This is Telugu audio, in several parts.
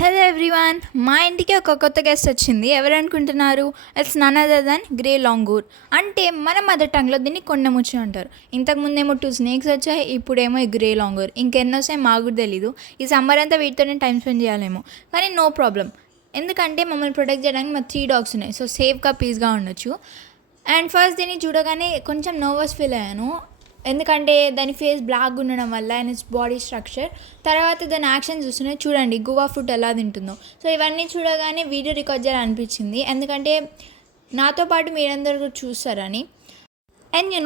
హలో ఎవ్రీవన్, మా ఇంటికి ఒక కొత్త గెస్ట్ వచ్చింది. ఎవరు అనుకుంటున్నారు? It's none other than grey langur. అంటే మన మదర్ టంగ్లో దీన్ని కొండముచ్చి అంటారు. ఇంతకుముందేమో 2 స్నేక్స్ వచ్చాయి, ఇప్పుడేమో ఈ గ్రే లాంగూర్. ఇంకెన్నో వస్తాయి మాకు కూడా తెలీదు. ఈ సమ్మర్ అంతా వీటితోనే టైం స్పెండ్ చేయాలేమో, కానీ నో ప్రాబ్లం. ఎందుకంటే మమ్మల్ని ప్రొటెక్ట్ చేయడానికి మా 3 డాగ్స్ ఉన్నాయి. సో సేఫ్గా పీస్గా ఉండొచ్చు. అండ్ ఫస్ట్ దీన్ని చూడగానే కొంచెం నర్వస్ ఫీల్ అయ్యాను, ఎందుకంటే దాని ఫేస్ బ్లాక్ ఉండడం వల్ల అండ్ ఇట్స్ బాడీ స్ట్రక్చర్. తర్వాత దాని యాక్షన్ చూస్తున్నాయి, చూడండి గువా ఫుడ్ ఎలా తింటుందో. సో ఇవన్నీ చూడగానే వీడియో రికార్డ్ చేయాలనిపించింది, ఎందుకంటే నాతో పాటు మీరందరూ కూడా చూస్తారని. అండ్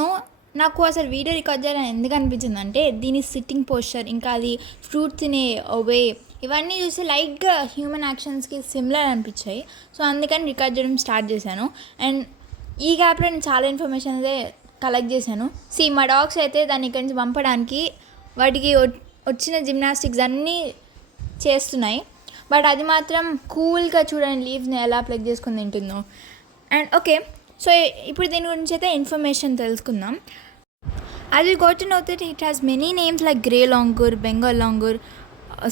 నాకు అసలు వీడియో రికార్డ్ చేయాలని ఎందుకు అనిపించింది అంటే దీని సిట్టింగ్ పోస్చర్, ఇంకా అది ఫ్రూట్ తినే వే, ఇవన్నీ చూసి లైట్గా హ్యూమన్ యాక్షన్స్కి సిమిలర్ అనిపించాయి. సో అందుకని రికార్డ్ చేయడం స్టార్ట్ చేశాను. అండ్ ఈ గ్యాప్లో నేను చాలా ఇన్ఫర్మేషన్ అయితే కలెక్ట్ చేశాను. మా డాగ్స్ అయితే దాన్ని ఇక్కడి నుంచి పంపడానికి వాటికి వచ్చిన జిమ్నాస్టిక్స్ అన్నీ చేస్తున్నాయి. బట్ అది మాత్రం కూల్గా చూడండి లీవ్స్ని ఎలా ప్లగ్ చేసుకుని తింటుందో. అండ్ ఓకే, సో ఇప్పుడు దీని గురించి అయితే ఇన్ఫర్మేషన్ తెలుసుకుందాం. As we got to know that it has many names like grey langur, Bengal langur,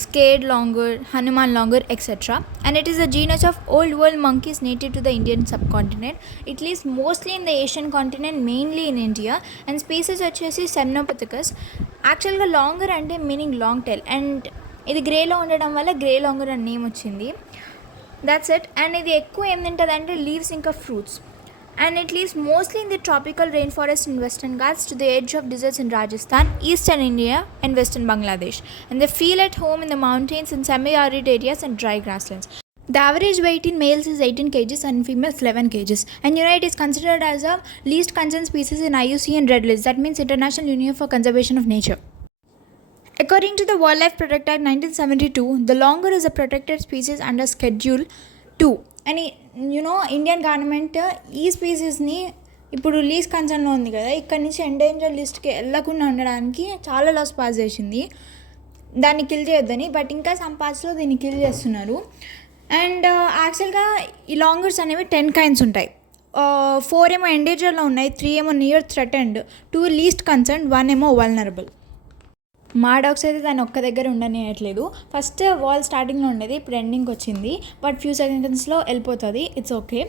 scared langur, Hanuman langur, etc. And it is a genus of old world monkeys native to the Indian subcontinent. It lives mostly in the Asian continent, mainly in India. And species వచ్చేసి Semnopithecus. యాక్చువల్గా లాంగర్ అంటే మీనింగ్ లాంగ్ టైల్, అండ్ ఇది గ్రేలో ఉండడం వల్ల గ్రే లాంగర్ అని నేమ్ వచ్చింది. That's it. అండ్ ఇది ఎక్కువ ఏం తింటుంది అంటే లీవ్స్ ఇంకా fruits. And it lives mostly in the tropical rainforest in Western Ghats to the edge of deserts in Rajasthan, eastern India and western Bangladesh. And they feel at home in the mountains and semi-arid areas and dry grasslands. The average weight in males is 18 kg and in females 11 kg. And it is considered as a least concerned species in IUCN Red List. That means International Union for Conservation of Nature. According to the Wildlife Protect Act 1972, the langur is a protected species under Schedule 2. అని ఇండియన్ గవర్నమెంట్ ఈ స్పీసీస్ని ఇప్పుడు లీజ్ కన్సర్న్లో ఉంది కదా, ఇక్కడ నుంచి ఎండేంజర్ లిస్ట్కి వెళ్ళకుండా ఉండడానికి చాలా లాస్ పాస్ చేసింది దాన్ని కిల్ చేయొద్దని. బట్ ఇంకా సమ్ పార్ట్స్లో దీన్ని కిల్ చేస్తున్నారు. అండ్ యాక్చువల్గా ఈ లాంగర్స్ అనేవి 10 kinds ఉంటాయి. 4 ఏమో ఎండేంజర్లో ఉన్నాయి, 3 ఏమో నియర్ థ్రెటెండ్, 2 లీస్ట్ కన్సర్న్, 1 ఏమో వల్నరబుల్. మా డాగ్స్ అయితే దాన్ని ఒక్క దగ్గర ఉండనియట్లేదు. ఫస్ట్ వాల్ స్టార్టింగ్లో ఉండేది, ఇప్పుడు ఎండింగ్కి వచ్చింది. బట్ ఫ్యూ సెకండ్స్లో వెళ్ళిపోతుంది, ఇట్స్ ఓకే.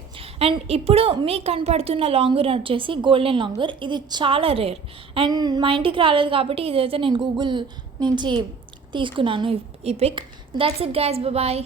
అండ్ ఇప్పుడు మీకు కనపడుతున్న లాంగర్ వచ్చేసి గోల్డెన్ లాంగర్. ఇది చాలా రేర్ అండ్ మా ఇంటికి రాలేదు కాబట్టి ఇదైతే నేను గూగుల్ నుంచి తీసుకున్నాను ఈ pic. That's it guys, bye.